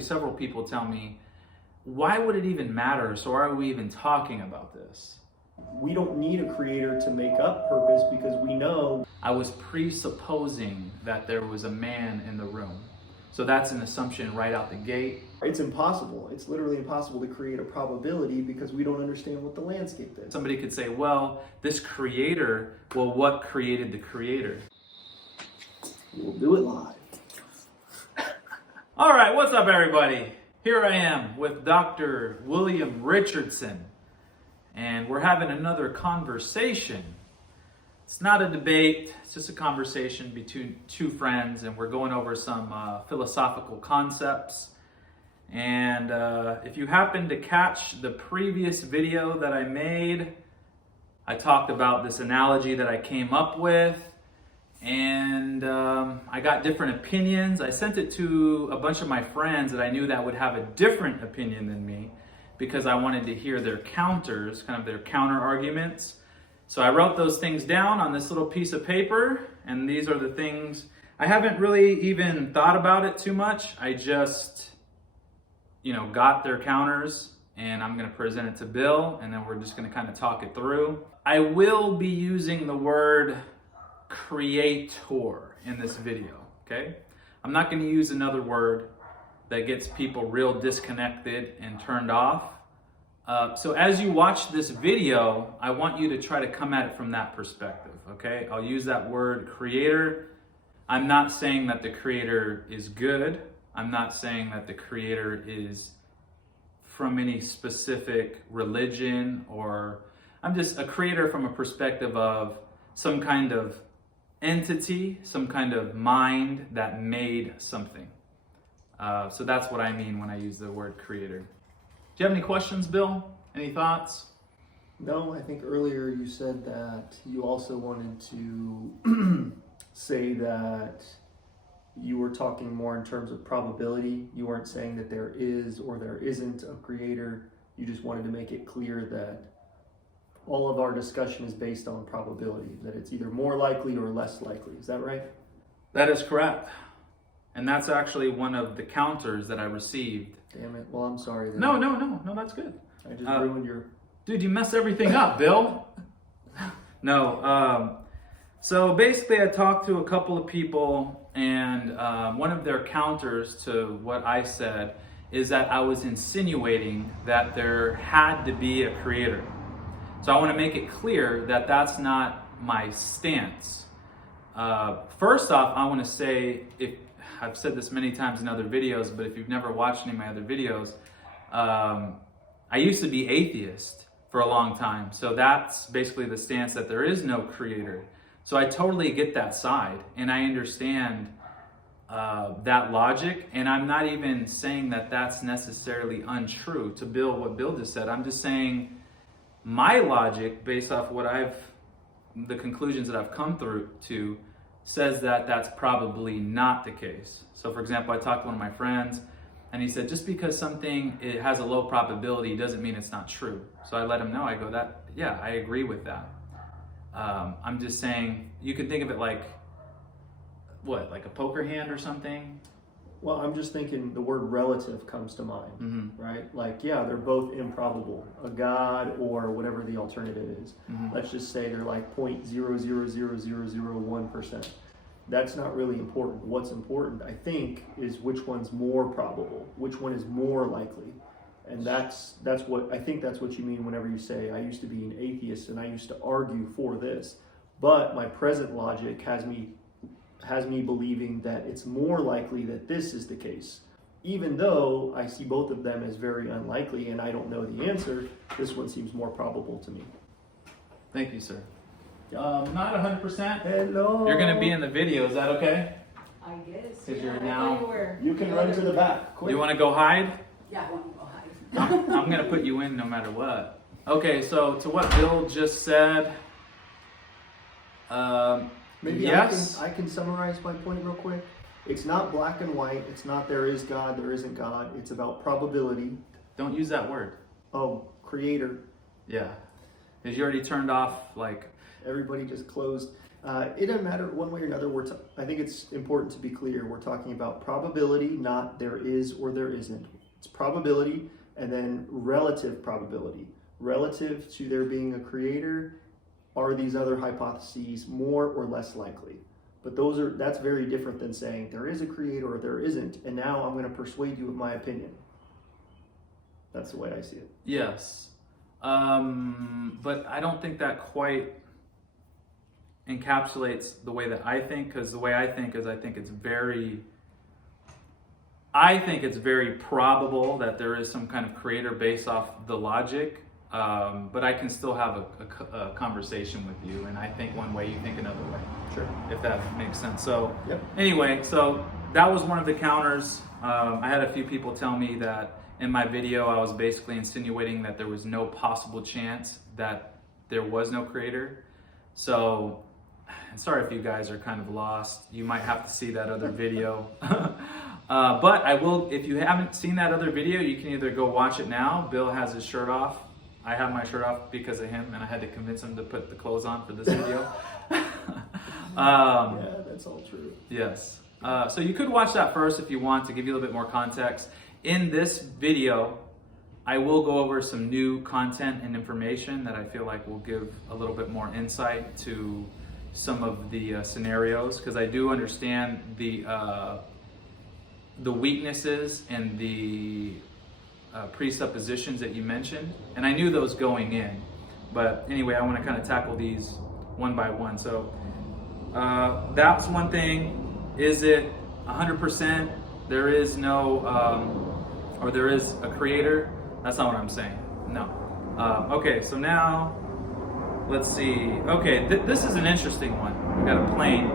Several people tell me, why would it even matter? So why are we even talking about this? We don't need a creator to make up purpose because we know. I was presupposing that there was a man in the room. So that's an assumption right out the gate. It's impossible. It's literally impossible to create a probability because we don't understand what the landscape is. Somebody could say, well, this creator, well, what created the creator? We'll do it live. All right, what's up, everybody? Here I am with Dr. William Richardson, and we're having another conversation. It's not a debate, it's just a conversation between two friends, and we're going over some philosophical concepts. And if you happen to catch the previous video that I made, I talked about this analogy that I came up with, and I got different opinions. I sent it to a bunch of my friends that I knew that would have a different opinion than me because I wanted to hear their counters, kind of their counter arguments. So I wrote those things down on this little piece of paper, and these are the things. I haven't really even thought about it too much. I just, got their counters, and I'm going to present it to Bill, and then we're just going to kind of talk it through. I will be using the word creator in this video, okay? I'm not going to use another word that gets people real disconnected and turned off. So as you watch this video, I want you to try to come at it from that perspective, okay? I'll use that word creator. I'm not saying that the creator is good. I'm not saying that the creator is from any specific religion, or I'm just a creator from a perspective of some kind of entity, some kind of mind that made something. So that's what I mean when I use the word creator. Do you have any questions, Bill? Any thoughts? No, I think earlier you said that you also wanted to say that you were talking more in terms of probability. You weren't saying that there is or there isn't a creator. You just wanted to make it clear that all of our discussion is based on probability, that it's either more likely or less likely. Is that right? That is correct. And that's actually one of the counters that I received. Damn it. Well, I'm sorry. Then. No, that's good. I just ruined your... Dude, you messed everything up, Bill. No. So basically I talked to a couple of people, and one of their counters to what I said is that I was insinuating that there had to be a creator. So I want to make it clear that that's not my stance. First off, I want to say, I've said this many times in other videos, but if you've never watched any of my other videos, I used to be atheist for a long time. So that's basically the stance that there is no creator. So I totally get that side, and I understand that logic, and I'm not even saying that that's necessarily untrue. To Bill, what Bill just said, I'm just saying my logic, based off the conclusions that I've come through to, says that that's probably not the case. So for example, I talked to one of my friends, and he said, just because something it has a low probability doesn't mean it's not true. So I let him know, I go, yeah, I agree with that. I'm just saying, you can think of it like, what, like a poker hand or something? Well, I'm just thinking the word relative comes to mind, right? Like, yeah, they're both improbable. A god or whatever the alternative is. Let's just say they're like 0.000001%. That's not really important. What's important, I think, is which one's more probable, which one is more likely. And that's what I think that's what you mean whenever you say, I used to be an atheist and I used to argue for this. But my present logic has me believing that it's more likely that this is the case. Even though I see both of them as very unlikely and I don't know the answer, this one seems more probable to me. Thank you, sir. Not 100%. Hello. You're going to be in the video, is that okay? I guess. Because Yeah, you're I now... thought you were. You can run to the back. Quick. You want to go hide? Yeah, I want to go hide. I'm going to put you in no matter what. Okay, so to what Bill just said, Maybe yes. I can summarize my point real quick. It's not black and white. It's not there is God, there isn't God. It's about probability. Don't use that word. Oh, creator. Yeah. Because you already turned off, like... Everybody just closed. It doesn't matter one way or another. I think it's important to be clear. We're talking about probability, not there is or there isn't. It's probability and then relative probability. Relative to there being a creator, are these other hypotheses more or less likely? But that's very different than saying there is a creator or there isn't, and now I'm going to persuade you of my opinion. That's the way I see it. Yes. But I don't think that quite encapsulates the way that I think, because the way I think is I think it's very probable that there is some kind of creator based off the logic, but I can still have a conversation with you, and I think one way, you think another way. Sure. If that makes sense. So Yep. Anyway, so that was one of the counters. I had a few people tell me that in my video I was basically insinuating that there was no possible chance that there was no creator. So sorry if you guys are kind of lost. You might have to see that other video. But I will, if you haven't seen that other video, you can either go watch it now. Bill has his shirt off. I have my shirt off because of him, and I had to convince him to put the clothes on for this video. Yeah, that's all true. Yes. So you could watch that first if you want, to give you a little bit more context. In this video, I will go over some new content and information that I feel like will give a little bit more insight to some of the scenarios, because I do understand the weaknesses and the presuppositions that you mentioned, and I knew those going in. But anyway, I want to kind of tackle these one by one. So that's one thing. Is it 100% there is no, or there is a creator? That's not what I'm saying. No. Okay, so now let's see. Okay, this is an interesting one. We got a plane.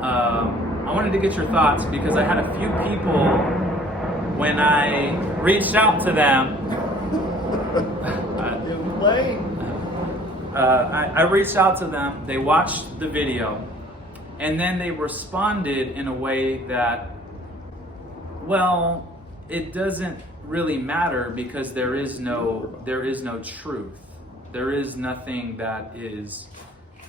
I wanted to get your thoughts because I had a few people, when I reached out to them, I reached out to them, they watched the video, and then they responded in a way that, well, it doesn't really matter because there is no truth. There is nothing that is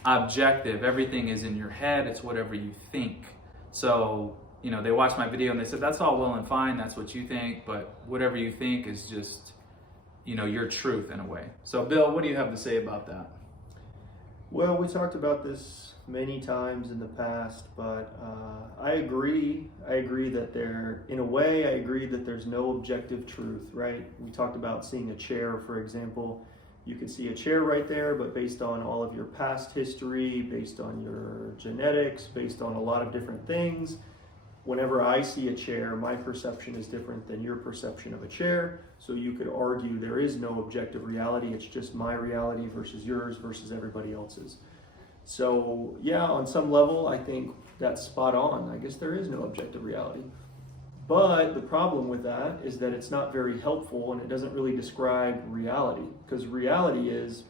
objective. Everything is in your head. It's whatever you think. So, they watched my video and they said, that's all well and fine. That's what you think. But whatever you think is just, your truth in a way. So, Bill, what do you have to say about that? Well, we talked about this many times in the past, but I agree. I agree that I agree that there's no objective truth, right? We talked about seeing a chair, for example. You could see a chair right there, but based on all of your past history, based on your genetics, based on a lot of different things, whenever I see a chair, my perception is different than your perception of a chair. So you could argue there is no objective reality. It's just my reality versus yours versus everybody else's. So yeah, on some level, I think that's spot on. I guess there is no objective reality. But the problem with that is that it's not very helpful and it doesn't really describe reality. Because reality is,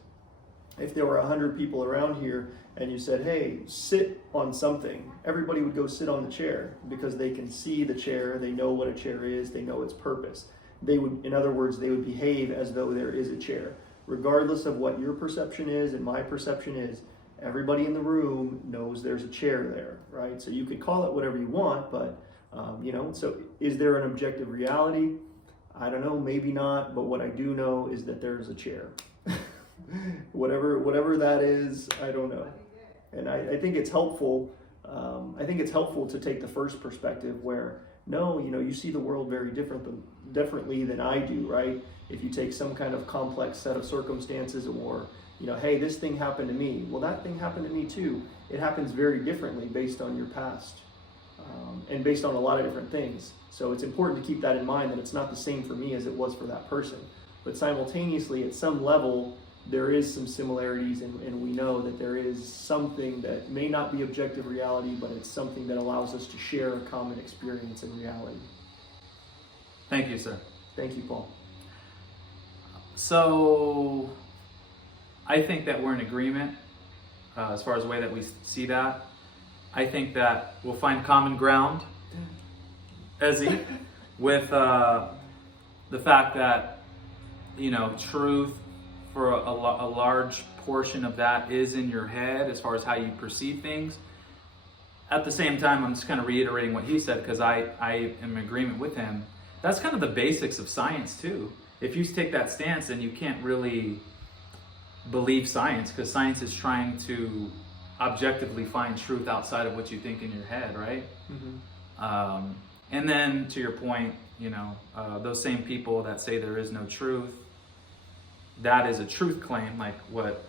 if there were 100 people around here and you said, hey, sit on something, everybody would go sit on the chair because they can see the chair, they know what a chair is, they know its purpose. In other words, they would behave as though there is a chair. Regardless of what your perception is and my perception is, everybody in the room knows there's a chair there, right? So you could call it whatever you want, but so is there an objective reality? I don't know, maybe not, but what I do know is that there's a chair. whatever that is, I don't know. And I think it's helpful. I think it's helpful to take the first perspective where, no, you see the world very differently than I do, right? If you take some kind of complex set of circumstances or, hey, this thing happened to me. Well, that thing happened to me too. It happens very differently based on your past. And based on a lot of different things. So it's important to keep that in mind, that it's not the same for me as it was for that person. But simultaneously, at some level, there is some similarities, and we know that there is something that may not be objective reality, but it's something that allows us to share a common experience in reality. Thank you, sir. Thank you, Paul. So, I think that we're in agreement as far as the way that we see that. I think that we'll find common ground, Ezzy, with the fact that, truth, for a large portion of that is in your head as far as how you perceive things. At the same time, I'm just kind of reiterating what he said because I am in agreement with him. That's kind of the basics of science too. If you take that stance, then you can't really believe science because science is trying to objectively find truth outside of what you think in your head, right? Mm-hmm. And then to your point, those same people that say there is no truth, that is a truth claim, like what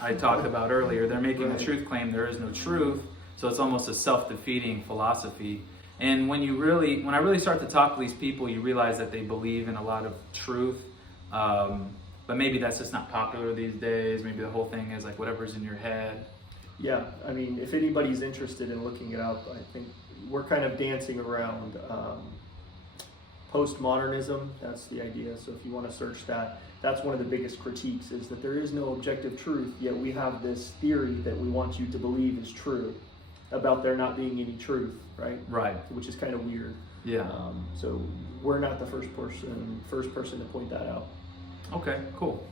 I talked about earlier. They're making a truth claim, there is no truth. So it's almost a self-defeating philosophy. And when I really start to talk to these people, you realize that they believe in a lot of truth. But maybe that's just not popular these days. Maybe the whole thing is like whatever's in your head. Yeah, I mean, if anybody's interested in looking it up, I think we're kind of dancing around postmodernism. That's the idea. So if you want to search that, that's one of the biggest critiques, is that there is no objective truth, yet we have this theory that we want you to believe is true about there not being any truth, right? Right. Which is kind of weird. Yeah. So we're not the first person to point that out. Okay, cool.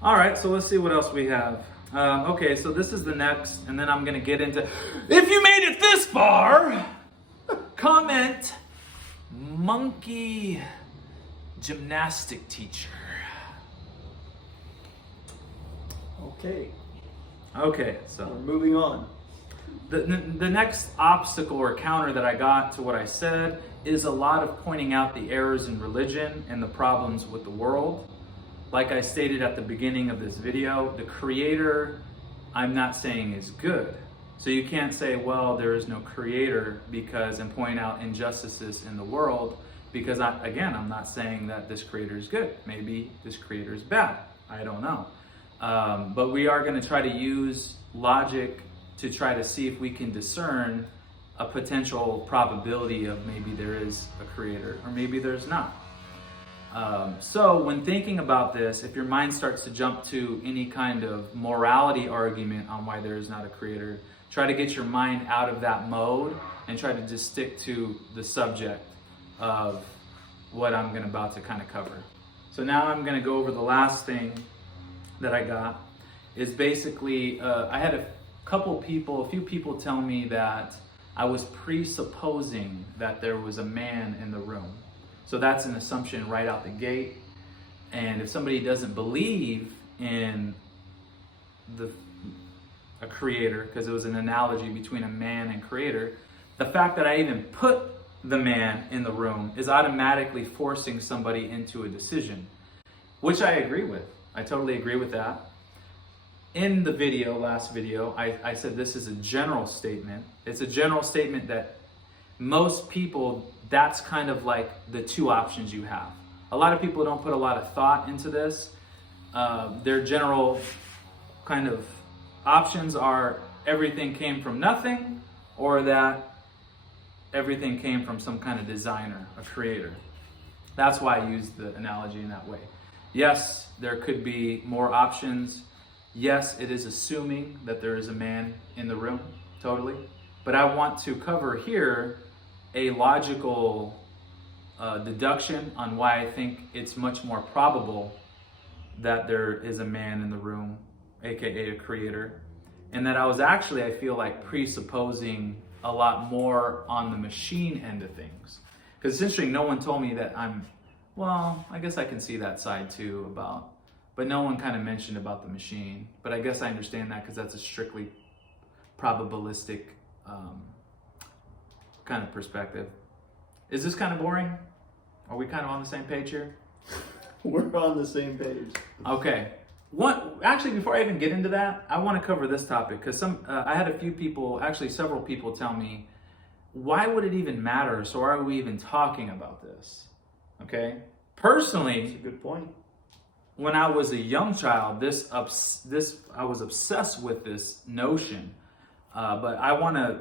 All right, so let's see what else we have. Okay, so this is the next, and then I'm going to get into, if you made it this far, comment, monkey gymnastic teacher. Okay, so we're moving on. The next obstacle or counter that I got to what I said is a lot of pointing out the errors in religion and the problems with the world. Like I stated at the beginning of this video, the creator, I'm not saying is good. So you can't say, well, there is no creator and point out injustices in the world, because I'm not saying that this creator is good. Maybe this creator is bad. I don't know. But we are going to try to use logic to try to see if we can discern a potential probability of maybe there is a creator or maybe there's not. So when thinking about this, if your mind starts to jump to any kind of morality argument on why there is not a creator, try to get your mind out of that mode and try to just stick to the subject of what I'm about to kind of cover. So now I'm going to go over the last thing that I got is basically, I had a few people tell me that I was presupposing that there was a man in the room. So that's an assumption right out the gate. And if somebody doesn't believe in a creator, because it was an analogy between a man and creator, the fact that I even put the man in the room is automatically forcing somebody into a decision, which I agree with. I totally agree with that. In the last video, I said this is a general statement. It's a general statement that most people, that's kind of like the two options you have. A lot of people don't put a lot of thought into this. Their general kind of options are everything came from nothing, or that everything came from some kind of designer, a creator. That's why I use the analogy in that way. Yes, there could be more options. Yes, it is assuming that there is a man in the room, totally. But I want to cover here a logical deduction on why I think it's much more probable that there is a man in the room, aka a creator. And that I was actually, I feel like, presupposing a lot more on the machine end of things. Because it's interesting, no one told me that I guess I can see that side too but no one kind of mentioned about the machine. But I guess I understand that because that's a strictly probabilistic kind of perspective. Is this kind of boring? Are we kind of on the same page here? We're on the same page. Okay. Actually, before I even get into that, I want to cover this topic because I had a few people, actually several people tell me, why would it even matter? So why are we even talking about this? Okay. Personally, that's a good point. When I was a young child, I was obsessed with this notion. But I want to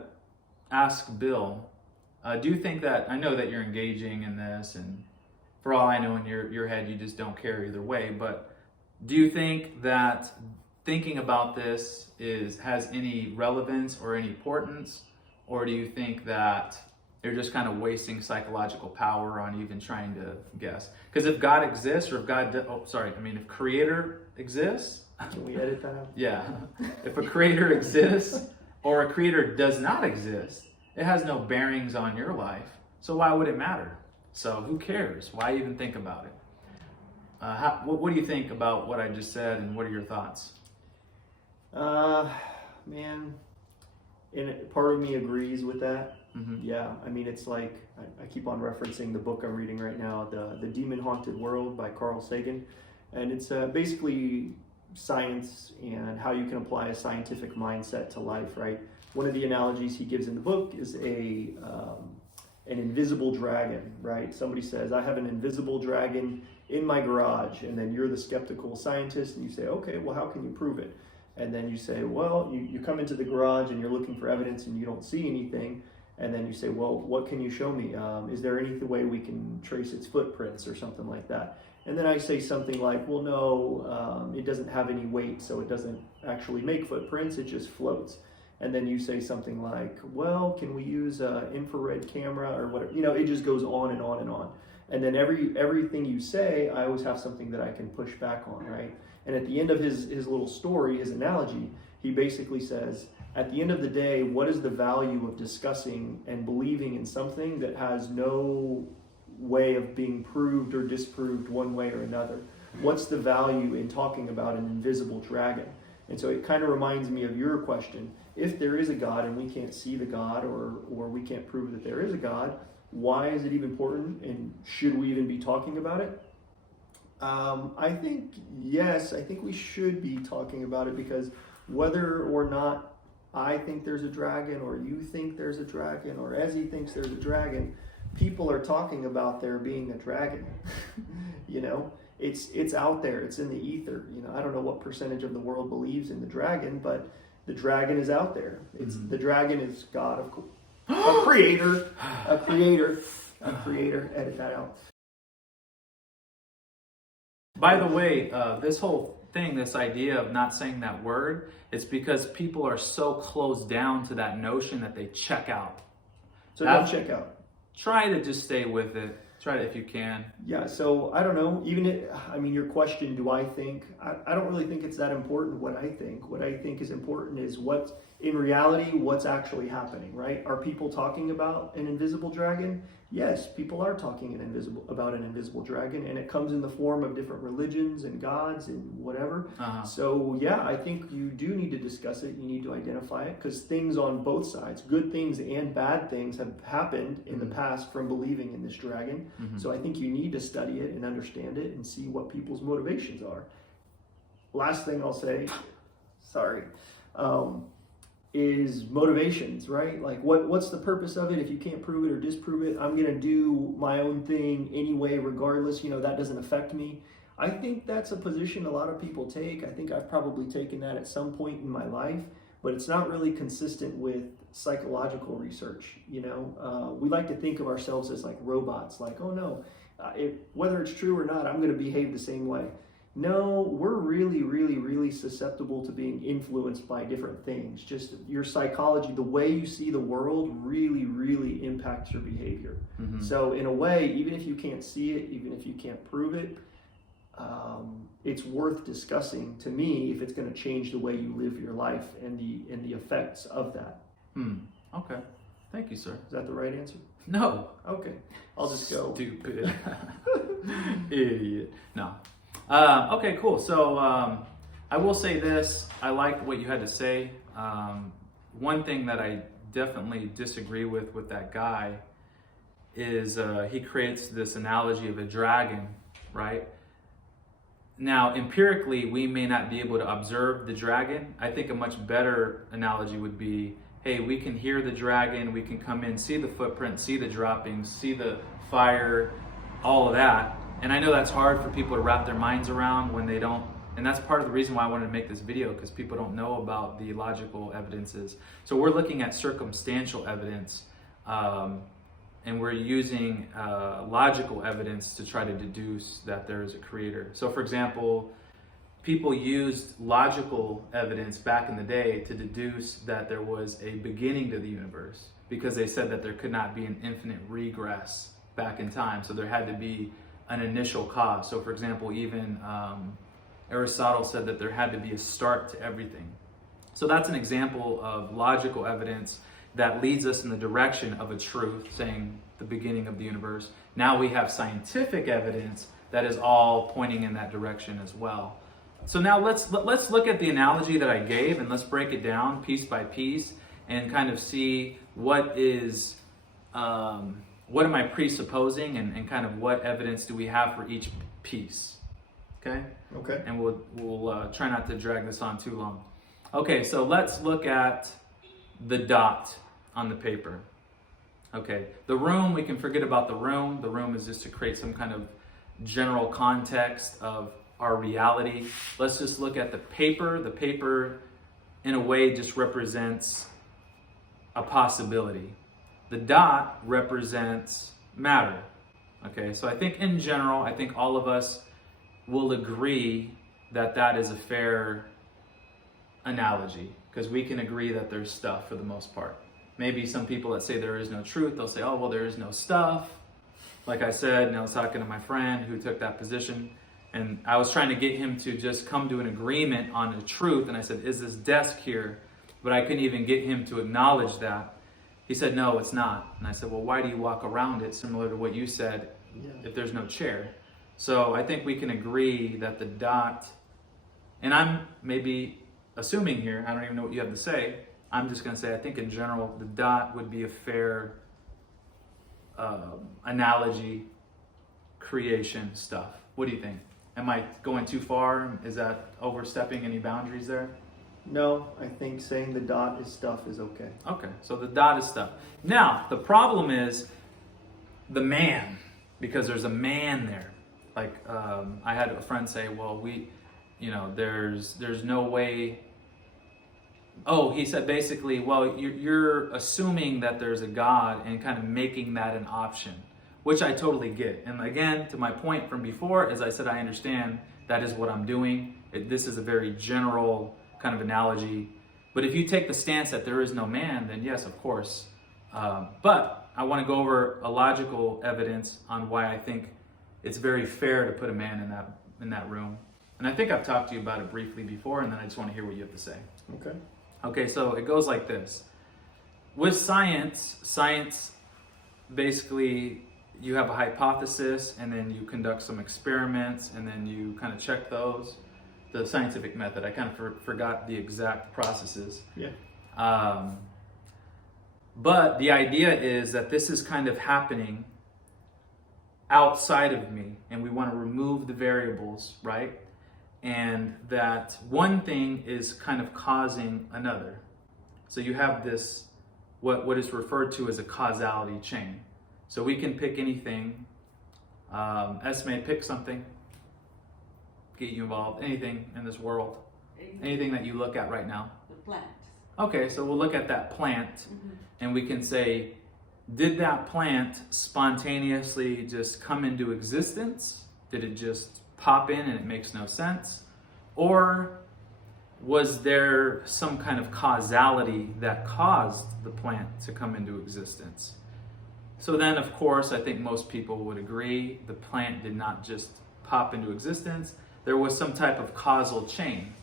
ask Bill, do you think that, I know that you're engaging in this, and for all I know in your head, you just don't care either way, but do you think that thinking about this has any relevance or any importance? Or do you think that you're just kind of wasting psychological power on even trying to guess. Because if God exists, or if if creator exists, Can we edit that out? yeah, if a creator exists or a creator does not exist, it has no bearings on your life. So why would it matter? So who cares? Why even think about it? What do you think about what I just said, and what are your thoughts? Man, and part of me agrees with that. Mm-hmm. Yeah, I mean, it's like, I keep on referencing the book I'm reading right now, The Demon Haunted World by Carl Sagan. And it's basically science and how you can apply a scientific mindset to life, right? One of the analogies he gives in the book is an invisible dragon, right? Somebody says, I have an invisible dragon in my garage, and then you're the skeptical scientist, and you say, okay, well, how can you prove it? And then you say, well, you come into the garage and you're looking for evidence and you don't see anything. And then you say, well, what can you show me? Is there any way we can trace its footprints or something like that? And then I say something like, well, no, it doesn't have any weight, so it doesn't actually make footprints, it just floats. And then you say something like, well, can we use an infrared camera or whatever? You know, it just goes on and on and on. And then everything you say, I always have something that I can push back on, right? And at the end of his little story, his analogy, he basically says, at the end of the day, what is the value of discussing and believing in something that has no way of being proved or disproved one way or another? What's the value in talking about an invisible dragon? And so it kind of reminds me of your question. If there is a God and we can't see the God, or we can't prove that there is a God, why is it even important, and should we even be talking about it? I think, yes, I think we should be talking about it, because whether or not I think there's a dragon, or you think there's a dragon, or Ezzy thinks there's a dragon, people are talking about there being a dragon. You know, it's out there, it's in the ether. You know, I don't know what percentage of the world believes in the dragon, but the dragon is out there. It's the dragon is God, of course. A creator. Edit that out. By the way, this whole thing, this idea of not saying that word, it's because people are so closed down to that notion that they check out. So don't check out. Try to just stay with it. Try it if you can. Yeah, so I don't know. Your question, do I think? I don't really think it's that important what I think. What I think is important is in reality, what's actually happening, right? Are people talking about an invisible dragon? Yes, people are talking about an invisible dragon, and it comes in the form of different religions and gods and whatever. So yeah, I think you do need to discuss it. You need to identify it, because things on both sides, good things and bad things, have happened in the past from believing in this dragon. So I think you need to study it and understand it and see what people's motivations are. Last thing I'll say, is motivations, right? Like what's the purpose of it? If you can't prove it or disprove it, I'm gonna do my own thing anyway, regardless, that doesn't affect me. I think that's a position a lot of people take. I think I've probably taken that at some point in my life, but it's not really consistent with psychological research. We like to think of ourselves as like robots, like, oh no, whether it's true or not, I'm gonna behave the same way. No, we're really, really, really susceptible to being influenced by different things. Just your psychology, the way you see the world really, really impacts your behavior. So in a way, even if you can't see it, even if you can't prove it, it's worth discussing, to me, if it's going to change the way you live your life and the effects of that. Okay. Thank you, sir. Is that the right answer? No. Okay. I'll just go. Stupid. Idiot. No. Okay, cool. So I will say this. I liked what you had to say. One thing that I definitely disagree with that guy is he creates this analogy of a dragon, right? Now, empirically, we may not be able to observe the dragon. I think a much better analogy would be, hey, we can hear the dragon, we can come in, see the footprint, see the droppings, see the fire, all of that. And I know that's hard for people to wrap their minds around when they don't, and that's part of the reason why I wanted to make this video, because people don't know about the logical evidences. So we're looking at circumstantial evidence, and we're using logical evidence to try to deduce that there is a creator. So for example, people used logical evidence back in the day to deduce that there was a beginning to the universe. because they said that there could not be an infinite regress back in time. So there had to be an initial cause. So for example, even Aristotle said that there had to be a start to everything. So that's an example of logical evidence that leads us in the direction of a truth, saying the beginning of the universe. Now we have scientific evidence that is all pointing in that direction as well. So now let's look at the analogy that I gave, and let's break it down piece by piece and kind of see what am I presupposing, and kind of what evidence do we have for each piece. Okay? Okay. And we'll try not to drag this on too long. Okay, so let's look at the dot on the paper. Okay, the room, we can forget about the room. The room is just to create some kind of general context of our reality. Let's just look at the paper. The paper, in a way, just represents a possibility. The dot represents matter. Okay, so I think in general, I think all of us will agree that that is a fair analogy, because we can agree that there's stuff for the most part. Maybe some people that say there is no truth, they'll say, oh, well, there is no stuff. Like I said, and I was talking to my friend who took that position, and I was trying to get him to just come to an agreement on the truth. And I said, is this desk here? But I couldn't even get him to acknowledge that. He said, no, it's not. And I said, well, why do you walk around it, similar to what you said, if there's no chair? So I think we can agree that the dot, and I'm maybe assuming here, I don't even know what you have to say. I'm just going to say, I think in general, the dot would be a fair analogy, creation stuff. What do you think? Am I going too far? Is that overstepping any boundaries there? No, I think saying the dot is stuff is okay. Okay, so the dot is stuff. Now, the problem is the man, because there's a man there. Like, I had a friend say, well, there's no way. Oh, he said basically, well, you're assuming that there's a God and kind of making that an option, which I totally get. And again, to my point from before, as I said, I understand that is what I'm doing. This is a very general kind of analogy. But if you take the stance that there is no man, then yes, of course. But I want to go over a logical evidence on why I think it's very fair to put a man in that room. And I think I've talked to you about it briefly before, and then I just want to hear what you have to say. Okay. Okay, so it goes like this. With science basically, you have a hypothesis, and then you conduct some experiments, and then you kind of check those. The scientific method. I kind of forgot the exact processes. Yeah. But the idea is that this is kind of happening outside of me, and we want to remove the variables, right? And that one thing is kind of causing another. So you have this, what is referred to as a causality chain. So we can pick anything. Esme, pick something. Get you involved. Anything in this world. Anything that you look at right now. The plant. Okay, so we'll look at that plant, and we can say, did that plant spontaneously just come into existence? Did it just pop in and it makes no sense? Or was there some kind of causality that caused the plant to come into existence? So then, of course, I think most people would agree the plant did not just pop into existence. There was some type of causal chain.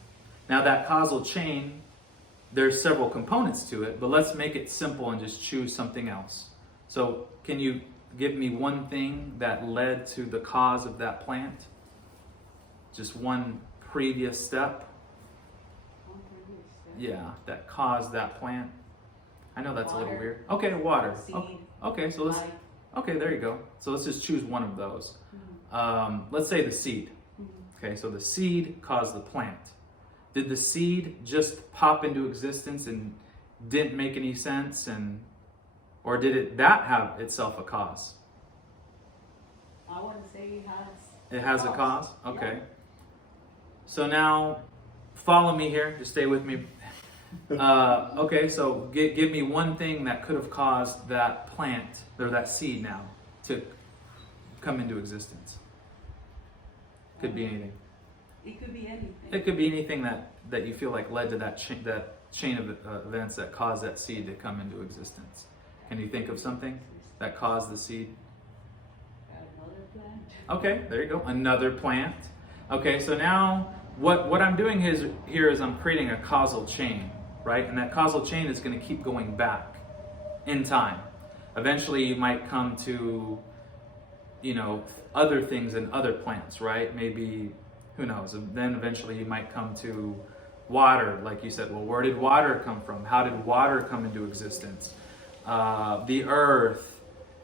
Now that causal chain, there's several components to it, but let's make it simple and just choose something else. So can you give me one thing that led to the cause of that plant? Just one previous step? Yeah, that caused that plant. I know that's Water. a little weird. Okay, water. Seed. Okay, so let's. Light. Okay, there you go. So let's just choose one of those. Let's say the seed. Okay, so the seed caused the plant. Did the seed just pop into existence and didn't make any sense, or did that have itself a cause? I want to say it has. It has a cause? Okay. So now, follow me here. Just stay with me. Okay, so give me one thing that could have caused that plant, or that seed now, to come into existence. Could be anything. It could be anything. It could be anything that you feel like led to that chain of events that caused that seed to come into existence. Can you think of something that caused the seed? Another plant. Okay, there you go. Another plant. Okay, so now what I'm doing here is I'm creating a causal chain, right? And that causal chain is going to keep going back in time. Eventually you might come to, other things in other plants, right? Maybe, who knows? And then eventually you might come to water, like you said. Well, where did water come from? How did water come into existence? The earth.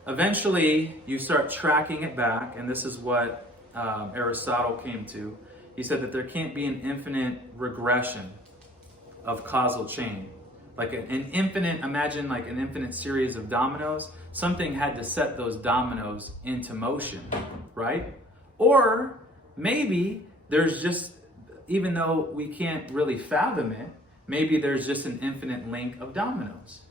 Eventually you start tracking it back, and this is what Aristotle came to. He said that there can't be an infinite regression of causal chain. Like imagine like an infinite series of dominoes. Something had to set those dominoes into motion, right? Or maybe there's just, even though we can't really fathom it, maybe there's just an infinite link of dominoes.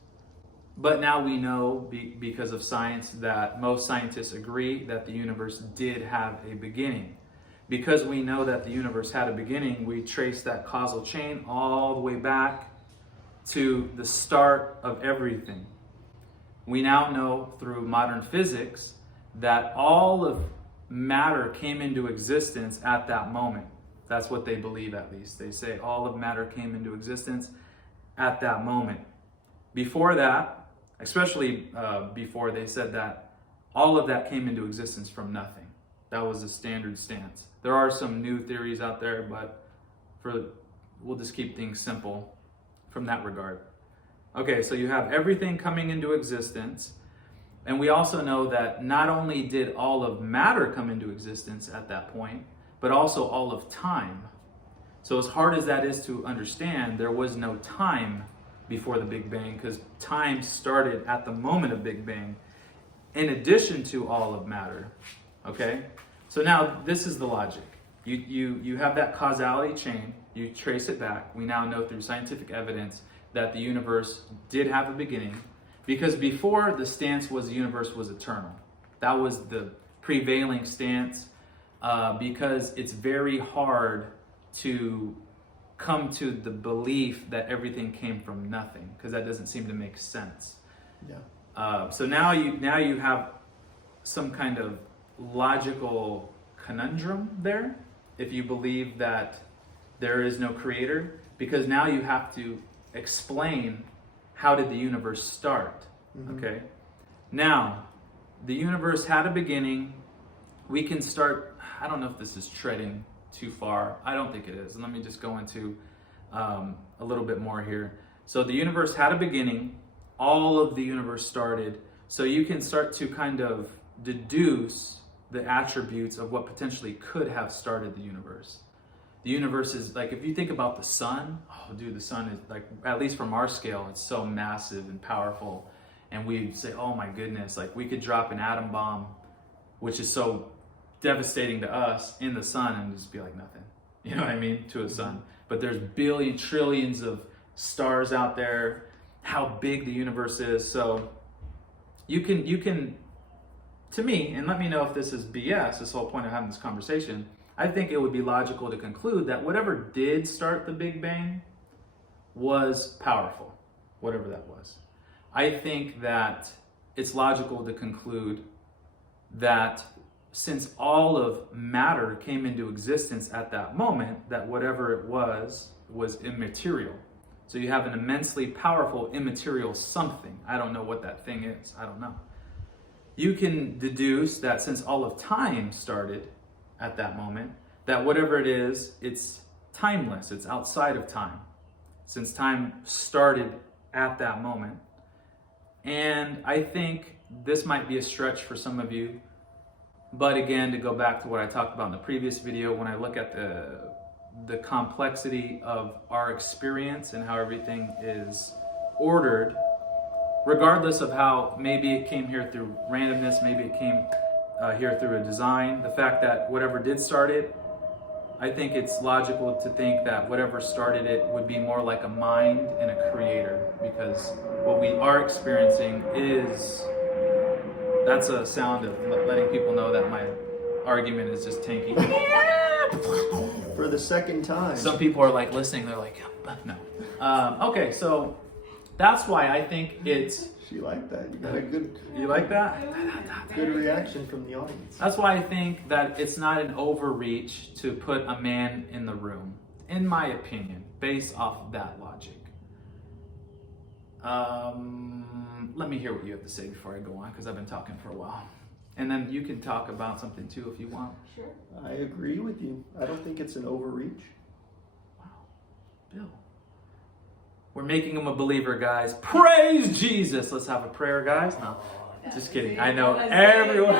But now we know, because of science, that most scientists agree that the universe did have a beginning. Because we know that the universe had a beginning, we trace that causal chain all the way back to the start of everything. We now know through modern physics that all of matter came into existence at that moment. That's what they believe, at least. They say all of matter came into existence at that moment. Before that, especially before, they said that all of that came into existence from nothing. That was the standard stance. There are some new theories out there, but we'll just keep things simple from that regard. Okay, so you have everything coming into existence, and we also know that not only did all of matter come into existence at that point, but also all of time. So as hard as that is to understand, there was no time before the Big Bang, because time started at the moment of Big Bang, in addition to all of matter. Okay? So now this is the logic. You have that causality chain, you trace it back. We now know through scientific evidence that the universe did have a beginning, because before, the stance was the universe was eternal. That was the prevailing stance, because it's very hard to come to the belief that everything came from nothing, because that doesn't seem to make sense. Yeah. So now you have some kind of logical conundrum there, if you believe that there is no creator, because now you have to explain, how did the universe start? Mm-hmm. Okay. Now, the universe had a beginning. We can start, I don't know if this is treading too far. I don't think it is. Let me just go into a little bit more here. So the universe had a beginning. All of the universe started. So you can start to kind of deduce the attributes of what potentially could have started the universe. The universe is like, if you think about the sun, the sun is like, at least from our scale, it's so massive and powerful. And we say, oh my goodness, like we could drop an atom bomb, which is so devastating to us, in the sun and just be like nothing. You know what I mean? To a sun. But there's billions, trillions of stars out there, how big the universe is. So you can, to me, and let me know if this is BS, this whole point of having this conversation, I think it would be logical to conclude that whatever did start the Big Bang was powerful, whatever that was. I think that it's logical to conclude that since all of matter came into existence at that moment, that whatever it was immaterial. So you have an immensely powerful immaterial something. I don't know what that thing is. I don't know. You can deduce that since all of time started at that moment, that whatever it is, it's timeless. It's outside of time. Since time started at that moment. And I think this might be a stretch for some of you. But again, to go back to what I talked about in the previous video, when I look at the complexity of our experience and how everything is ordered, regardless of how maybe it came here through randomness, maybe it came here through a design, the fact that whatever did start it, I think it's logical to think that whatever started it would be more like a mind and a creator, because what we are experiencing is, that's a sound of letting people know that my argument is just tanky. For the second time. Some people are like listening, they're like, no. Okay, so That's why I think it's. She liked that. You got a good You like that? good reaction from the audience. That's why I think that it's not an overreach to put a man in the room, in my opinion, based off of that logic. Let me hear what you have to say before I go on, because I've been talking for a while. And then you can talk about something too if you want. Sure. I agree with you. I don't think it's an overreach. Wow. Bill. We're making him a believer, guys. Praise Jesus. Let's have a prayer, guys. No, just kidding. I know everyone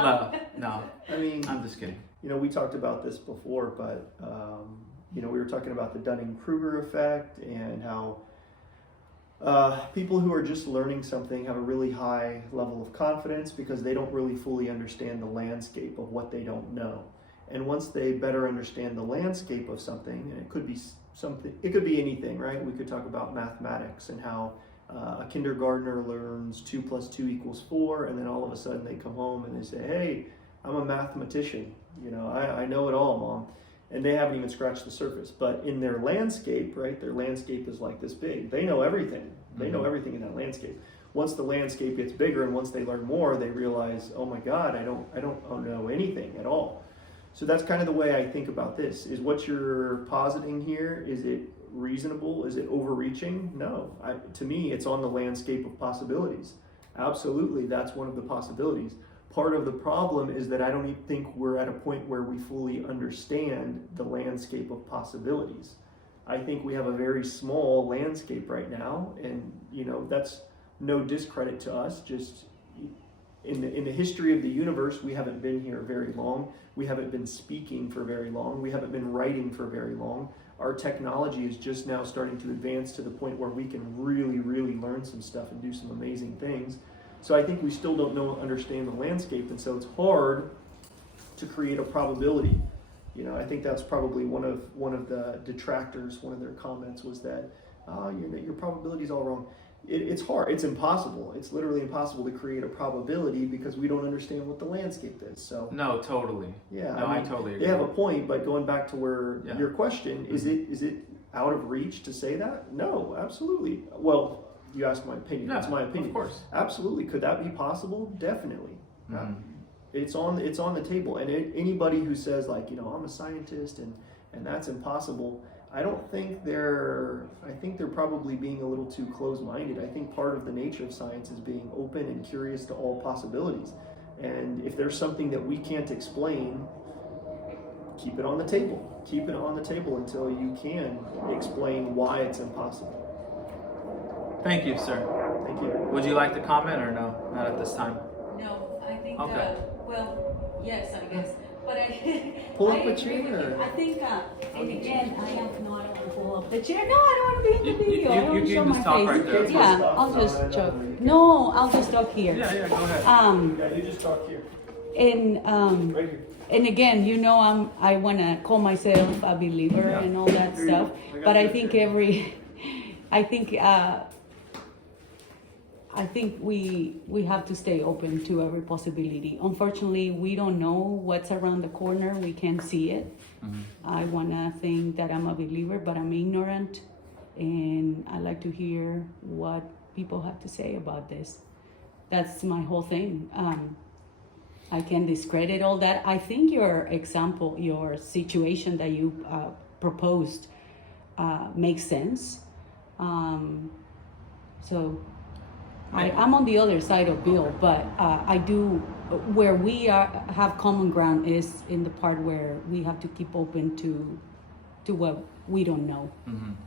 laughed. No, I mean, I'm just kidding. we talked about this before, but we were talking about the Dunning-Kruger Effect and how people who are just learning something have a really high level of confidence because they don't really fully understand the landscape of what they don't know. And once they better understand the landscape of something, and it could be anything, right? We could talk about mathematics and how a kindergartner learns 2 + 2 = 4, and then all of a sudden they come home and they say, hey, I'm a mathematician. I know it all, Mom. And they haven't even scratched the surface. But in their landscape, right, their landscape is like this big. They know everything. They know everything in that landscape. Once the landscape gets bigger and once they learn more, they realize, oh my God, I don't know anything at all. So that's kind of the way I think about this. Is what you're positing here, is it reasonable? Is it overreaching? No. To me, it's on the landscape of possibilities. Absolutely, that's one of the possibilities. Part of the problem is that I don't even think we're at a point where we fully understand the landscape of possibilities. I think we have a very small landscape right now, and that's no discredit to us. Just in the history of the universe, we haven't been here very long. We haven't been speaking for very long. We haven't been writing for very long. Our technology is just now starting to advance to the point where we can really, really learn some stuff and do some amazing things. So I think we still don't understand the landscape, and so it's hard to create a probability. I think that's probably one of the detractors. One of their comments was that your probability is all wrong. It's hard. It's impossible. It's literally impossible to create a probability because we don't understand what the landscape is. So no, totally. Yeah, no, I totally agree. They have a point, but going back to where your question is, it out of reach to say that? No, absolutely. Well, you asked my opinion. Yeah, that's my opinion. Of course. Absolutely. Could that be possible? Definitely. It's on the table. And anybody who says I'm a scientist and that's impossible, I think they're probably being a little too close-minded. I think part of the nature of science is being open and curious to all possibilities. And if there's something that we can't explain, keep it on the table. Keep it on the table until you can explain why it's impossible. Thank you, sir. Thank you. Would you like to comment or no? Not at this time. No, I think, Okay. yes, I guess. But Pull up I a agree with chair. you. I think, and again, I am not going to pull up the chair. No, I don't want to be in the video. I don't want to you show can my just talk face. right there. Yeah, I'll just talk. No, I'll just talk here. Yeah, go ahead. Yeah, you just talk here. And Right here. and again, I want to call myself a believer and all that Here you stuff. go. But I think I think we have to stay open to every possibility. Unfortunately, we don't know what's around the corner. We can't see it. I want to think that I'm a believer, but I'm ignorant. And I like to hear what people have to say about this. That's my whole thing. I can discredit all that. I think your example, your situation that you proposed makes sense. I'm on the other side of Bill, but I do, where we have common ground is in the part where we have to keep open to what we don't know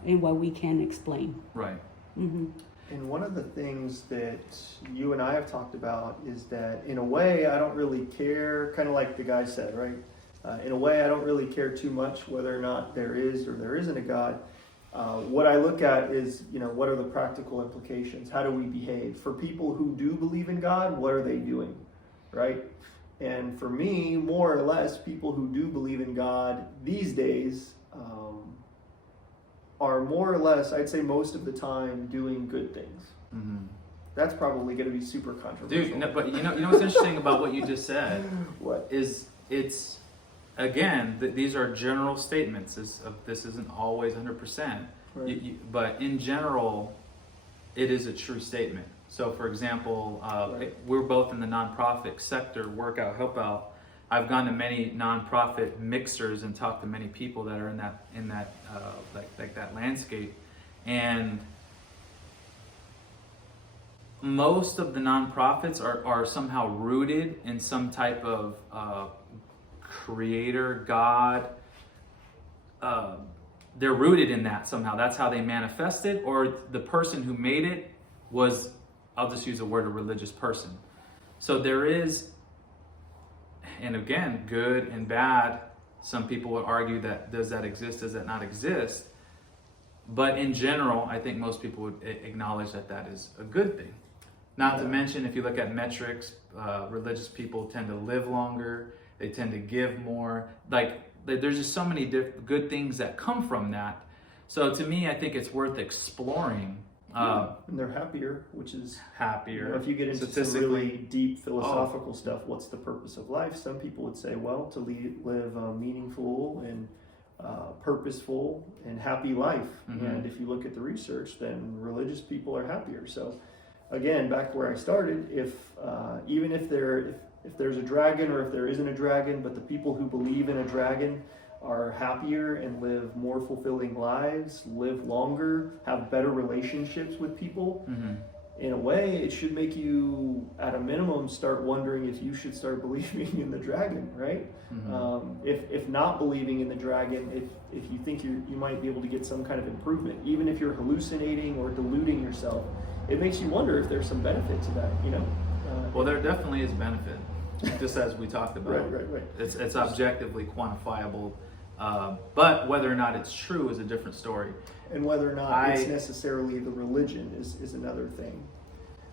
and what we can explain. Right. And one of the things that you and I have talked about is that in a way I don't really care, kind of like the guy said, right? In a way I don't really care too much whether or not there is or there isn't a God. What I look at is, what are the practical implications? How do we behave? For people who do believe in God, what are they doing, right? And for me, more or less, people who do believe in God these days are more or less, I'd say most of the time, doing good things. That's probably going to be super controversial. Dude, but you know what's interesting about what you just said? What? Is it's, again, these are general statements. This isn't always 100%. Right. But in general, it is a true statement. So, for example, Right. we're both in the nonprofit sector, workout, help out. I've gone to many nonprofit mixers and talked to many people that are in that like that landscape, and most of the nonprofits are somehow rooted in some type of creator, God. They're rooted in that somehow. That's how they manifest it, or the person who made it was, I'll just use the word, a religious person. So there is, and again, good and bad. Some people would argue that does that exist, does that not exist? But in general, I think most people would acknowledge that that is a good thing. Not to mention, if you look at metrics, religious people tend to live longer, they tend to give more. Like, there's just so many good things that come from that. So to me, I think it's worth exploring. And they're happier, which is happier. If you get into some really deep philosophical stuff, what's the purpose of life? Some people would say, well, to live a meaningful and purposeful and happy life. Mm-hmm. And if you look at the research, then religious people are happier. So again, back where I started, even if there's a dragon or if there isn't a dragon, but the people who believe in a dragon are happier and live more fulfilling lives, live longer, have better relationships with people. Mm-hmm. In a way, it should make you, at a minimum, start wondering if you should start believing in the dragon, right? Mm-hmm. If not believing in the dragon, if you think you might be able to get some kind of improvement, even if you're hallucinating or deluding yourself, it makes you wonder if there's some benefit to that, you know? Well, there definitely is benefit, just as we talked about. Right. It's objectively quantifiable, but whether or not it's true is a different story. And whether or not it's necessarily the religion is another thing.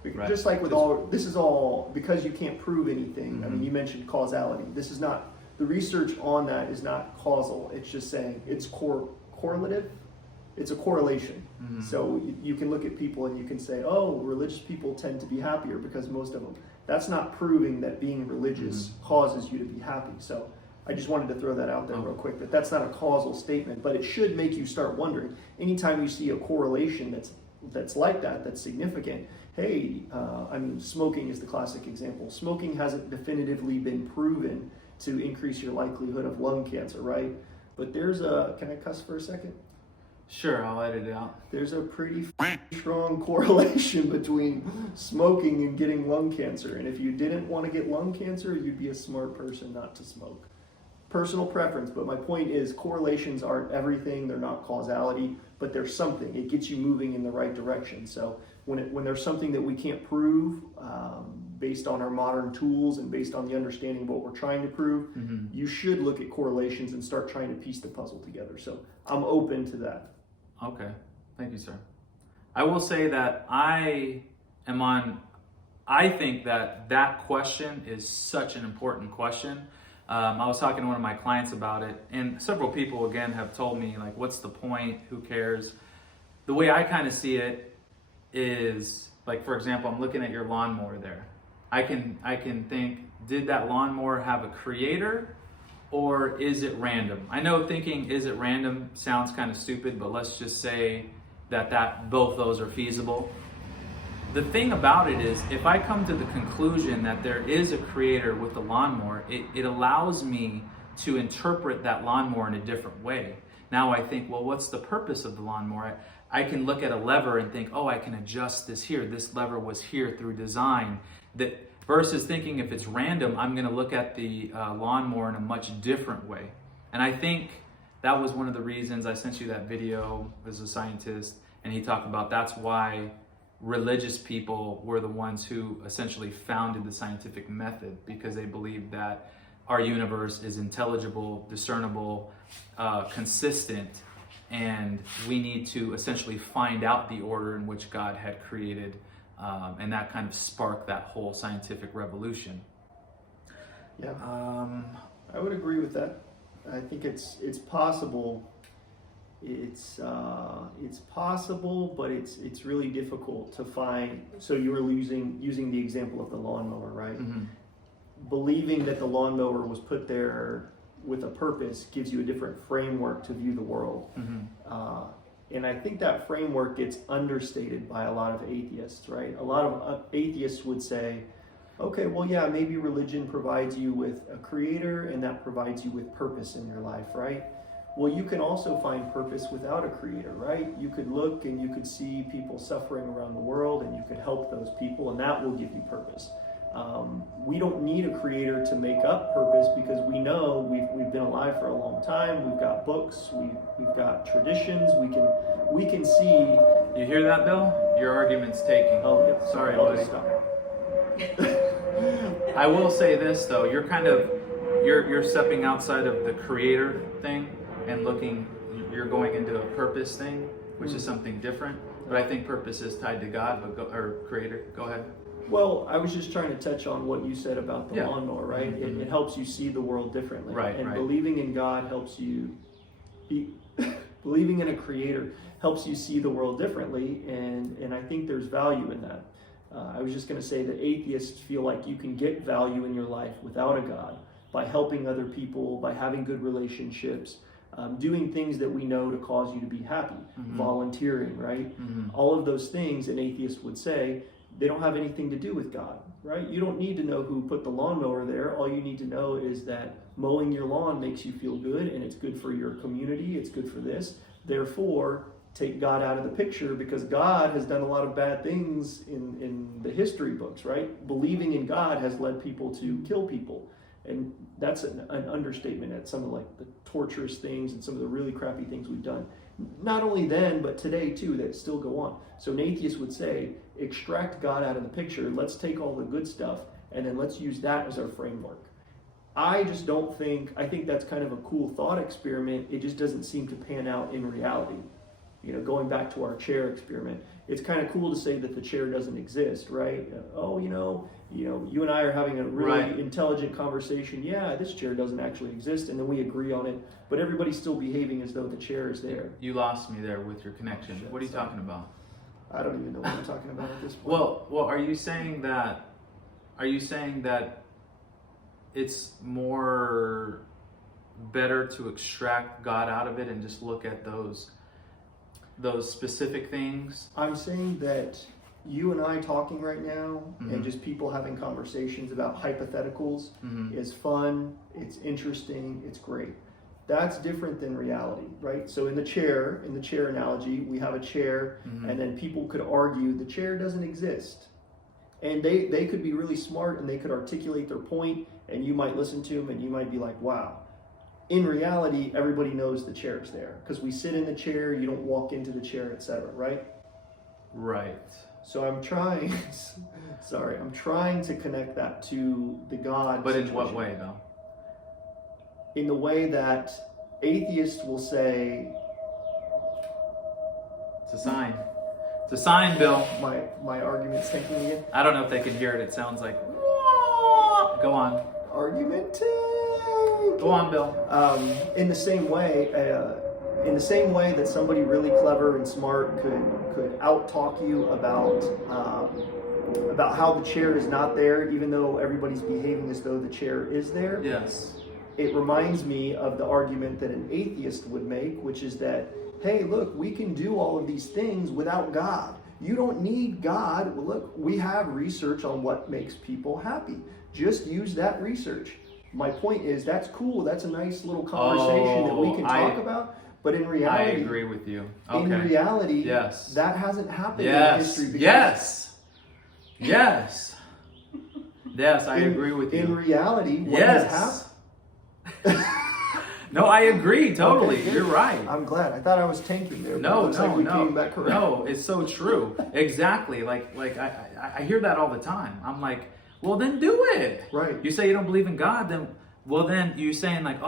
Right. Just like with this is all because you can't prove anything. Mm-hmm. I mean, you mentioned causality. This is not, the research on that is not causal. It's just saying it's correlative. It's a correlation. Mm-hmm. So you can look at people and you can say, oh, religious people tend to be happier because most of them. That's not proving that being religious causes you to be happy. So I just wanted to throw that out there real quick, that that's not a causal statement, but it should make you start wondering. Anytime you see a correlation that's like that, that's significant, hey, I mean, smoking is the classic example. Smoking hasn't definitively been proven to increase your likelihood of lung cancer, right? But there's can I cuss for a second? Sure, I'll edit it out. There's a pretty strong correlation between smoking and getting lung cancer. And if you didn't want to get lung cancer, you'd be a smart person not to smoke. Personal preference, but my point is correlations aren't everything. They're not causality, but there's something. It gets you moving in the right direction. So when there's something that we can't prove based on our modern tools and based on the understanding of what we're trying to prove, you should look at correlations and start trying to piece the puzzle together. So I'm open to that. Okay, thank you, sir. I will say that I think that question is such an important question. I was talking to one of my clients about it, and several people, again, have told me, like, what's the point? Who cares? The way I kind of see it is, like, for example, I'm looking at your lawnmower there. I can think, did that lawnmower have a creator? Or is it random? I know thinking is it random sounds kind of stupid, but let's just say that both those are feasible. The thing about it is, if I come to the conclusion that there is a creator with the lawnmower, it allows me to interpret that lawnmower in a different way. Now I think, well, what's the purpose of the lawnmower? I can look at a lever and think, oh, I can adjust this here. This lever was here through design. That versus thinking if it's random, I'm going to look at the lawnmower in a much different way. And I think that was one of the reasons I sent you that video as a scientist, and he talked about that's why religious people were the ones who essentially founded the scientific method, because they believed that our universe is intelligible, discernible, consistent, and we need to essentially find out the order in which God had created. And that kind of sparked that whole scientific revolution. Yeah, I would agree with that. I think it's possible. It's possible, but it's really difficult to find. So you were using the example of the lawnmower, right? Mm-hmm. Believing that the lawnmower was put there with a purpose gives you a different framework to view the world. Mm-hmm. And I think that framework gets understated by a lot of atheists, right? A lot of atheists would say, okay, well, yeah, maybe religion provides you with a creator and that provides you with purpose in your life, right? Well, you can also find purpose without a creator, right? You could look and you could see people suffering around the world and you could help those people and that will give you purpose. We don't need a creator to make up purpose because we know we've been alive for a long time. We've got books, we've got traditions. We can see. You hear that, Bill? Your argument's taking. Oh, yeah. Sorry, I'll buddy. just stop. I will say this though, you're stepping outside of the creator thing and you're going into a purpose thing, which is something different. But I think purpose is tied to God, or creator. Go ahead. Well, I was just trying to touch on what you said about the Yeah. lawnmower, right? Mm-hmm. It helps you see the world differently. Right, and right. believing in God helps you believing in a creator helps you see the world differently, and I think there's value in that. I was just going to say that atheists feel like you can get value in your life without a God by helping other people, by having good relationships, doing things that we know to cause you to be happy, volunteering, right? All of those things an atheist would say, they don't have anything to do with God, right? You don't need to know who put the lawnmower there. All you need to know is that mowing your lawn makes you feel good and it's good for your community, it's good for this. Therefore, take God out of the picture because God has done a lot of bad things in the history books, right? Believing in God has led people to kill people. And that's an understatement at some of like the torturous things and some of the really crappy things we've done. Not only then, but today too, that still go on. So an atheist would say, extract God out of the picture. Let's take all the good stuff and then let's use that as our framework. I just don't think, I think that's kind of a cool thought experiment. It just doesn't seem to pan out in reality. You know, going back to our chair experiment, it's kind of cool to say that the chair doesn't exist, right? Oh, you know, you and I are having a really intelligent conversation. Yeah, this chair doesn't actually exist, and then we agree on it. But everybody's still behaving as though the chair is there. You lost me there with your connection. What are you talking about? I don't even know what I'm talking about at this point. Well, are you saying that it's more better to extract God out of it and just look at those specific things? I'm saying that you and I talking right now and just people having conversations about hypotheticals is fun, it's interesting, it's great. That's different than reality, right? So in the chair analogy, we have a chair and then people could argue the chair doesn't exist. And they could be really smart and they could articulate their point and you might listen to them and you might be like, wow. In reality, everybody knows the chair is there because we sit in the chair, you don't walk into the chair, etc., right? Right. So I'm trying to connect that to the God But situation. in what way, though? In the way that atheists will say, It's a sign. It's a sign, Bill. my argument's thinking again. I don't know if they can hear it. It sounds like... Go on. Argument Go on, Bill. in the same way that somebody really clever and smart could out-talk you about how the chair is not there, even though everybody's behaving as though the chair is there. Yes. It reminds me of the argument that an atheist would make, which is that, hey, look, we can do all of these things without God. You don't need God. Well, look, we have research on what makes people happy. Just use that research. My point is, that's cool. That's a nice little conversation that we can talk about. But in reality, I agree with you. Okay. In reality, Yes. that hasn't happened in Yes. history. Yes. Yes. Yes, I agree with you. In reality, what has happened? No, I agree totally. Okay, You're right. I'm glad. I thought I was tanking there. But it No, looks like we no, came back around. no. It's so true. Exactly. Like I hear that all the time. I'm like, well, then do it. Right. You say you don't believe in God, then you're saying like,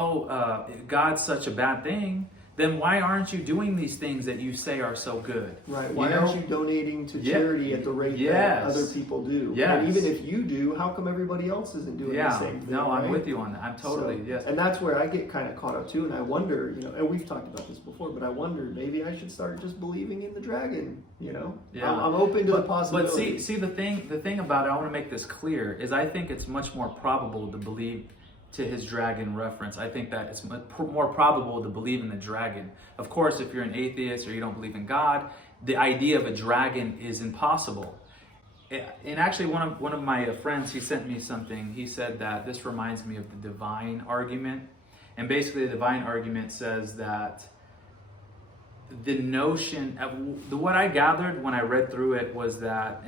God's such a bad thing. Then why aren't you doing these things that you say are so good? Right. Why aren't you donating to charity at the rate that other people do? Yes. And even if you do, how come everybody else isn't doing the same thing? No, I'm right? with you on that. I'm totally, yes. And that's where I get kind of caught up too. And I wonder, and we've talked about this before, but I wonder maybe I should start just believing in the dragon, Yeah. I'm open to the possibility. But see the thing about it, I want to make this clear, is I think it's much more probable to believe to his dragon reference. I think that it's more probable to believe in the dragon. Of course, if you're an atheist or you don't believe in God, the idea of a dragon is impossible. And actually, one of my friends, he sent me something. He said that this reminds me of the divine argument. And basically, the divine argument says that the notion of what I gathered when I read through it was that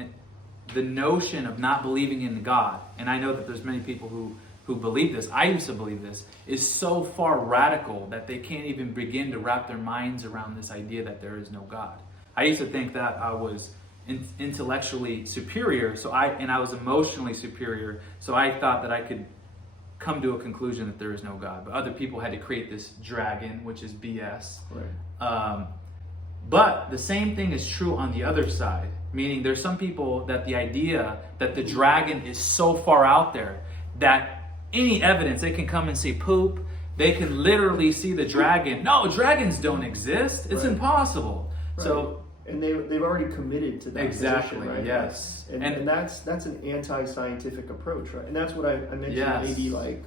the notion of not believing in God, and I know that there's many people who believe this, I used to believe this, is so far radical that they can't even begin to wrap their minds around this idea that there is no God. I used to think that I was intellectually superior, and I was emotionally superior, so I thought that I could come to a conclusion that there is no God. But other people had to create this dragon, which is BS. Right. But the same thing is true on the other side, meaning there's some people that the idea that the dragon is so far out there that any evidence, they can come and see poop, they can literally see the dragon. No, dragons don't exist. It's impossible. Right. So, and they've already committed to that exactly, position, right? yes. And that's an anti-scientific approach, right? And that's what I mentioned maybe like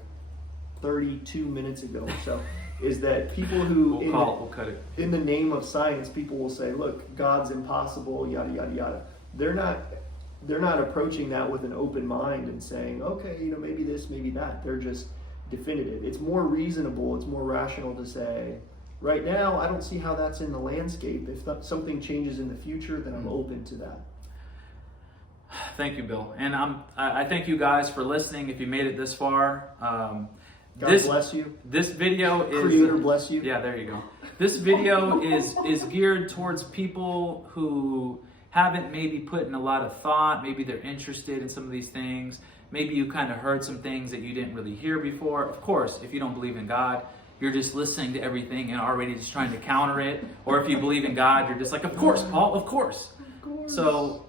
32 minutes ago or so, is that people who, we'll cut it. In the name of science, people will say, look, God's impossible, yada, yada, yada. They're not approaching that with an open mind and saying, okay, maybe this, maybe that. They're just definitive. It's more reasonable, it's more rational to say, right now, I don't see how that's in the landscape. If something changes in the future, then I'm open to that. Thank you, Bill. And I thank you guys for listening. If you made it this far, God bless you. This video is Creator bless you. Yeah, there you go. This video is geared towards people who haven't maybe put in a lot of thought. Maybe they're interested in some of these things. Maybe you kind of heard some things that you didn't really hear before. Of course, if you don't believe in God, you're just listening to everything and already just trying to counter it. Or if you believe in God, you're just like, of course, Paul, of course. So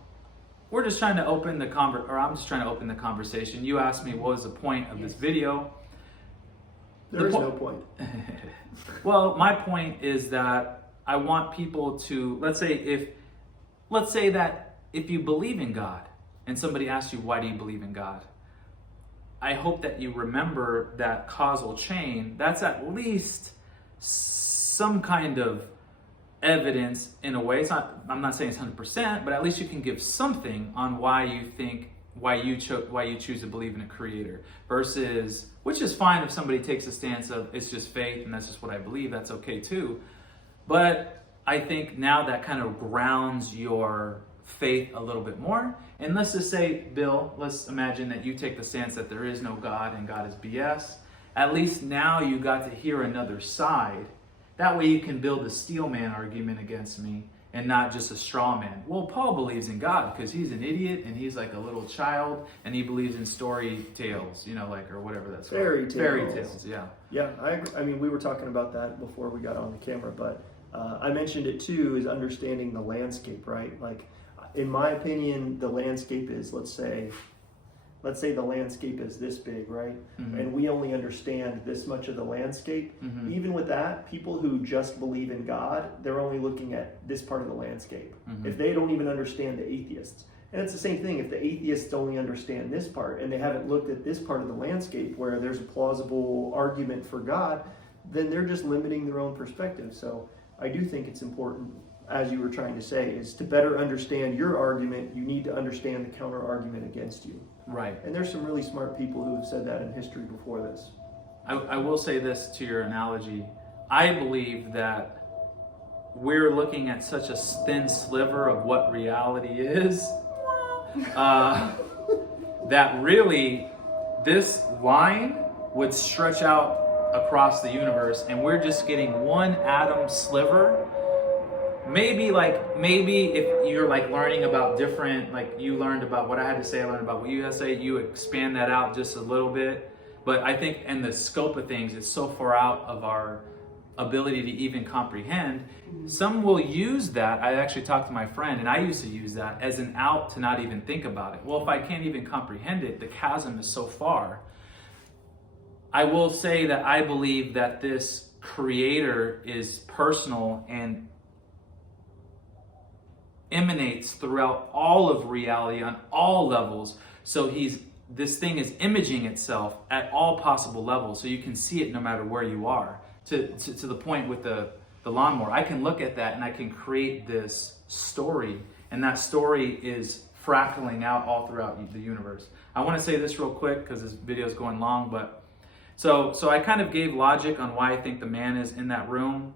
we're just trying to open I'm just trying to open the conversation. You asked me what was the point of this video. There is no point. Well, my point is that I want people to, let's say that if you believe in God and somebody asks you, why do you believe in God? I hope that you remember that causal chain. That's at least some kind of evidence in a way. I'm not saying it's 100%, but at least you can give something on why you choose to believe in a creator versus, which is fine if somebody takes a stance of it's just faith and that's just what I believe, that's okay too. But I think now that kind of grounds your faith a little bit more. And let's just say, Bill, let's imagine that you take the stance that there is no God and God is BS. At least now you got to hear another side. That way you can build a steel man argument against me and not just a straw man. Well, Paul believes in God because he's an idiot and he's like a little child and he believes in story tales, or whatever that's called. Fairy tales, yeah. Yeah, I mean, we were talking about that before we got on the camera, but I mentioned it too, is understanding the landscape, right? Like, in my opinion, the landscape is, let's say the landscape is this big, right? Mm-hmm. And we only understand this much of the landscape. Mm-hmm. Even with that, people who just believe in God, they're only looking at this part of the landscape. Mm-hmm. If they don't even understand the atheists. And it's the same thing, if the atheists only understand this part and they haven't looked at this part of the landscape where there's a plausible argument for God, then they're just limiting their own perspective. So I do think it's important, as you were trying to say, is to better understand your argument, you need to understand the counter argument against you. Right. And there's some really smart people who have said that in history before this. I will say this to your analogy. I believe that we're looking at such a thin sliver of what reality is that really this line would stretch out across the universe and we're just getting one atom sliver. Maybe if you're learning about different, you learned about what I had to say, I learned about what you had to say, you expand that out just a little bit. But I think in the scope of things, it's so far out of our ability to even comprehend. Some will use that. I actually talked to my friend, and I used to use that as an out to not even think about it. Well, if I can't even comprehend it, the chasm is so far. I will say that I believe that this creator is personal and emanates throughout all of reality on all levels. So he's this thing is imaging itself at all possible levels, so you can see it no matter where you are. To the point with the lawnmower, I can look at that and I can create this story, and that story is fractaling out all throughout the universe. I want to say this real quick because this video is going long, but so I kind of gave logic on why I think the man is in that room.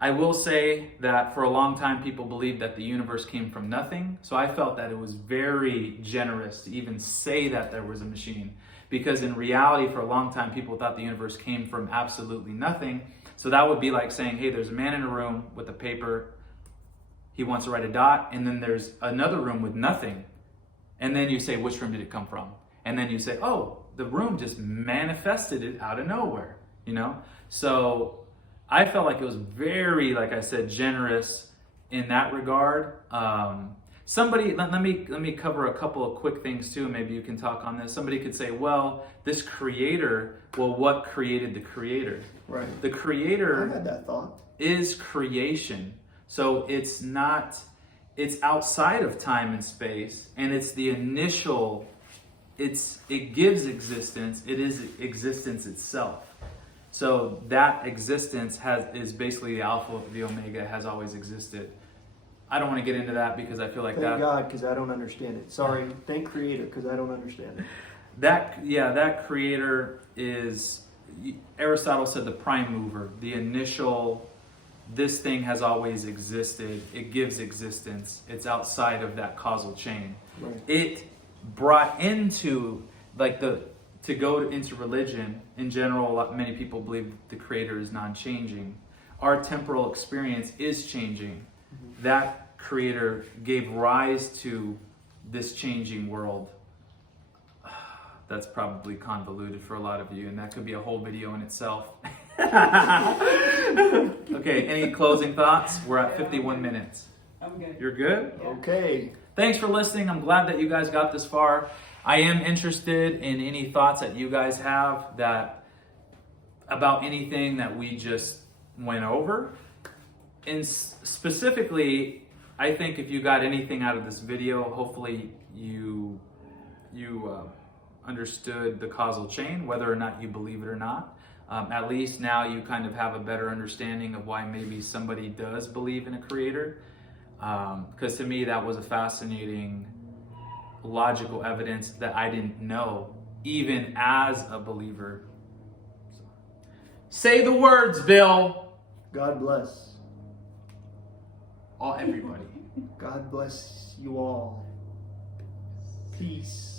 I will say that for a long time people believed that the universe came from nothing, so I felt that it was very generous to even say that there was a machine, because in reality for a long time people thought the universe came from absolutely nothing. So that would be like saying, hey, there's a man in a room with a paper, he wants to write a dot, and then there's another room with nothing, and then you say, which room did it come from? And then you say, oh, the room just manifested it out of nowhere, you know? So I felt like it was very, like I said, generous in that regard. Let me cover a couple of quick things too. Maybe you can talk on this. Somebody could say, well, this creator, well, what created the creator? Right. The creator I had that thought. is creation. So it's outside of time and space, and it's the initial, it gives existence, it is existence itself. So that existence is basically the Alpha, the Omega, has always existed. I don't want to get into that because I feel like Thank God, because I don't understand it. Sorry, thank Creator, because I don't understand it. That creator is, Aristotle said, the prime mover, the initial, this thing has always existed, it gives existence, it's outside of that causal chain. Right. It brought into, to go into religion, in general, many people believe the creator is non-changing. Our temporal experience is changing. Mm-hmm. That creator gave rise to this changing world. That's probably convoluted for a lot of you, and that could be a whole video in itself. Okay, any closing thoughts? We're at 51 minutes. I'm good. You're good? Yeah. Okay. Thanks for listening. I'm glad that you guys got this far. I am interested in any thoughts that you guys have about anything that we just went over. And specifically, I think if you got anything out of this video, hopefully you understood the causal chain, whether or not you believe it or not. At least now you kind of have a better understanding of why maybe somebody does believe in a creator. Because to me, that was a fascinating logical evidence that I didn't know, even as a believer. Say the words, Bill. God bless. Everybody. God bless you all. Peace.